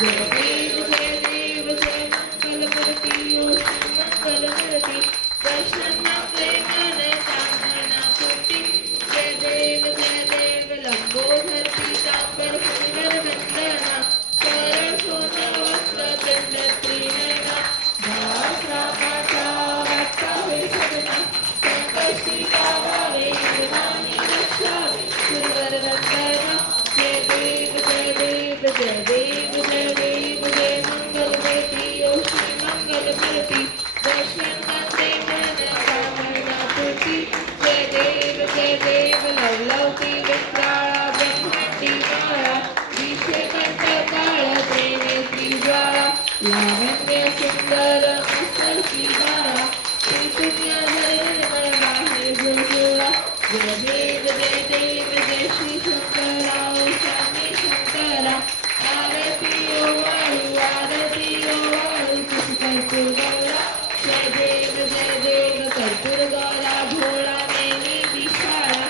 जय देव कर्पूर गौरा भोळा नेमी दिशाळा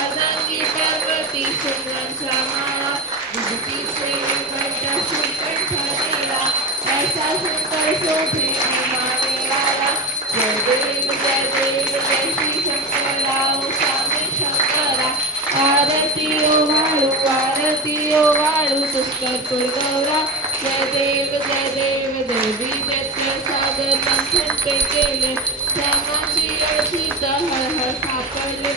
आजांगी पार्वती सुंदरचा माळा विभूती श्रीकंठ श्रीकंठ नेला ऐसा सुंदर शोभे मावेळाला जय देव जय देव जय श्री शंकरा ओ स्वामी शंकरा, आरती ओ वाळू आरती ओ वाळू पुष्करपूर गौरा जय देव जय देव देवी दैत्य सागर, मंथन ते केले श्यामाची अळशीत हर सापडले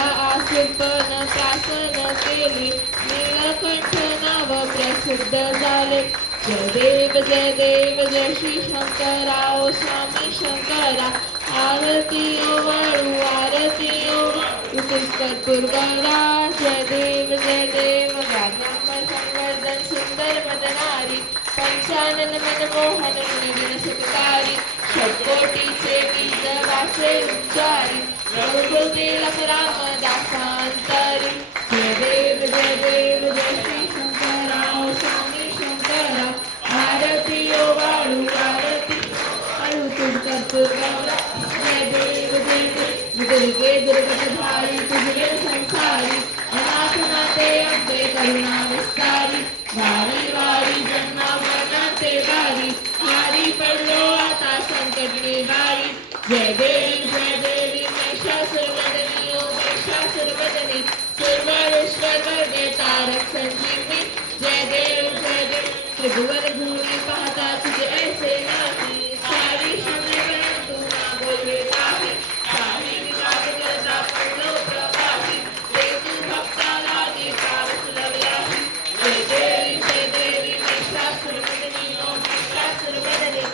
आसुरपण प्रासन केली नाव प्रसिद्ध झाले जय देव जय देव जय श्री शंकरा ओ स्वामी शंकरा। आरती ओ वाळू आरती ओ जय देव जय देव गानांबर संवर्धन सुंदर मदनारी। पंचानन मनमोहन मुनिदिन सुखकारी षटकोटीचे बीज वाचे उच्चारी रघुपती लख राम दासांतरी जय देव जय देव जय श्री शंकरा स्वामी शंकरा आरती ओ वाळू आरती वाळू तुझकर गौरा जय देव जय देव दुर्गे दुर्गतधारी तुझे संसारी अनाथ नाते आता संकट जय देव जय देवी महिषासुरवदनी ओ महिषासुरवदनी सुरवरेश्वर वर्गे तारक संजीवनी जय देव जय देव त्रिभुवन भूमि पाहता तुझे ऐसे नाही सारी शून्य परंतु ना बोलवे काही काही विवाद करता पडलो प्रवाही देवी भक्ताला पावस लागलाही जय देवी जय देवी महिषासुरवदनी ओ महिषासुरवदनी